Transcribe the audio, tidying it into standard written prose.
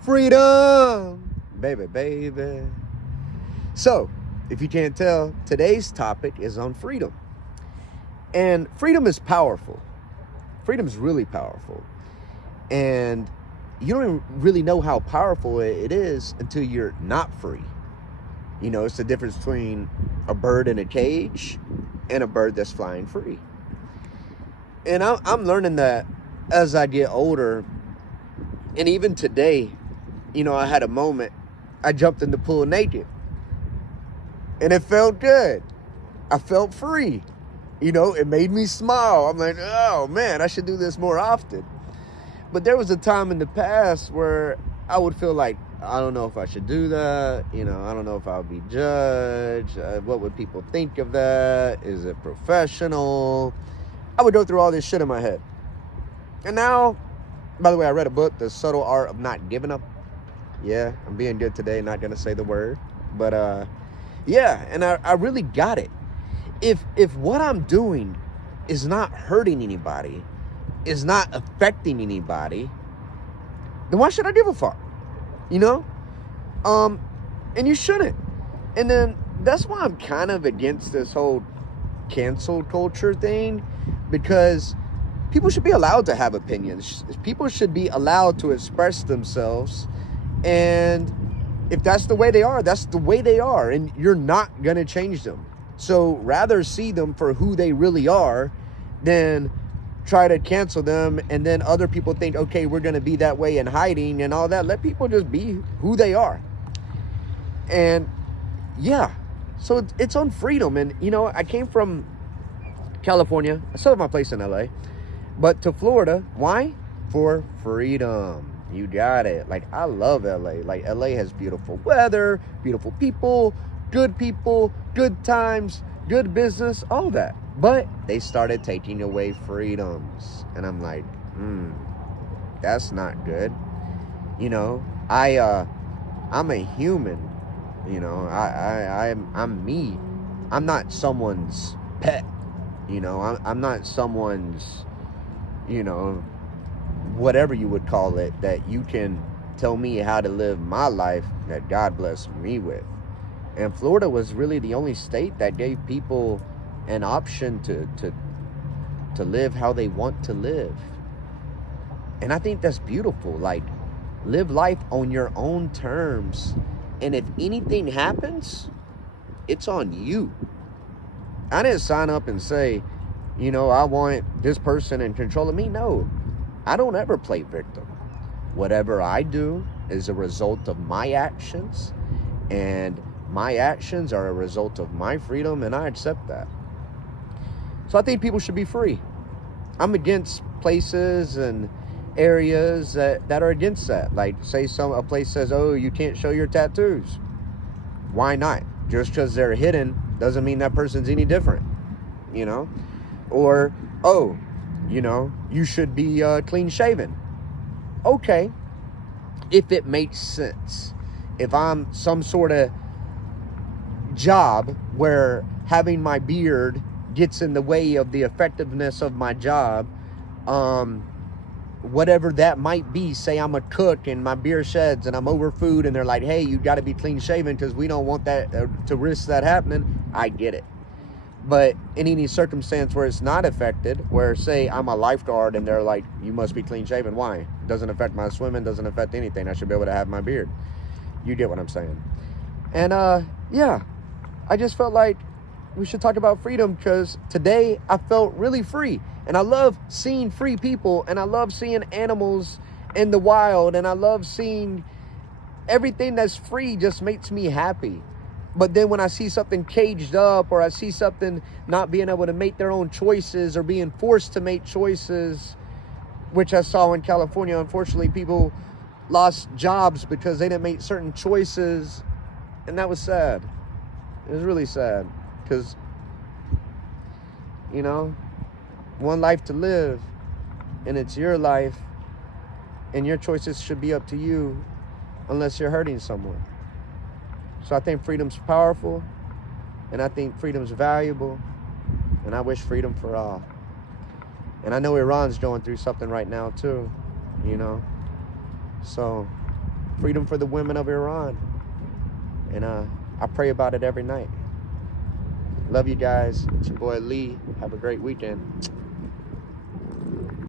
Freedom, baby, baby. So, if you can't tell, today's topic is on freedom. And freedom is powerful. Freedom is really powerful. And you don't even really know how powerful it is until you're not free. You know, it's the difference between a bird in a cage and a bird that's flying free. And I'm learning that as I get older. And even today, you know, I had a moment. I jumped in the pool naked. And it felt good. I felt free. You know, it made me smile. I'm like, oh man, I should do this more often. But there was a time in the past where I would feel like, I don't know if I should do that. You know, I don't know if I'll be judged. What would people think of that? Is it professional? I would go through all this shit in my head. And now, by the way, I read a book, The Subtle Art of Not Giving Up. Yeah, I'm being good today, not going to say the word. But yeah, and I really got it. If what I'm doing is not hurting anybody, is not affecting anybody, then why should I give a fuck? You know? And you shouldn't. And then that's why I'm kind of against this whole cancel culture thing, because people should be allowed to have opinions. People should be allowed to express themselves. And if that's the way they are, that's the way they are. And you're not going to change them. So rather see them for who they really are than try to cancel them. And then other people think, okay, we're going to be that way in hiding and all that. Let people just be who they are. And yeah, so it's on freedom. And, you know, I came from California. I still have my place in LA. But to Florida, why? For freedom. You got it. Like, I love LA. Like, LA has beautiful weather, beautiful people, good times, good business, all that. But they started taking away freedoms. And I'm like, that's not good. You know, I'm a human. You know, I'm me. I'm not someone's pet. You know, I'm not someone's, you know, whatever you would call it, that you can tell me how to live my life that God blessed me with. And Florida was really the only state that gave people an option to live how they want to live. And I think that's beautiful. Like, live life on your own terms. And if anything happens, it's on you. I didn't sign up and say, you know, I want this person in control of me. No, I don't ever play victim. Whatever I do is a result of my actions, and my actions are a result of my freedom, and I accept that. So I think people should be free. I'm against places and areas that are against that. Like, say a place says, oh, you can't show your tattoos. Why not? Just because they're hidden doesn't mean that person's any different, you know? Or, oh, you know, you should be clean shaven. Okay, if it makes sense. If I'm some sort of job where having my beard gets in the way of the effectiveness of my job, whatever that might be. Say I'm a cook and my beard sheds and I'm over food and they're like, hey, you got to be clean shaven because we don't want that to risk that happening. I get it. But in any circumstance where it's not affected, where say I'm a lifeguard and they're like, you must be clean shaven. Why? It doesn't affect my swimming, doesn't affect anything. I should be able to have my beard. You get what I'm saying. And yeah, I just felt like we should talk about freedom, because today I felt really free. And I love seeing free people, and I love seeing animals in the wild, and I love seeing everything that's free. Just makes me happy. But then when I see something caged up, or I see something not being able to make their own choices or being forced to make choices, which I saw in California, unfortunately, people lost jobs because they didn't make certain choices. And that was sad. It was really sad, because, you know, one life to live, and it's your life, and your choices should be up to you unless you're hurting someone. So I think freedom's powerful, and I think freedom's valuable, and I wish freedom for all. And I know Iran's going through something right now too, you know. So freedom for the women of Iran. And I pray about it every night. Love you guys. It's your boy Lee. Have a great weekend.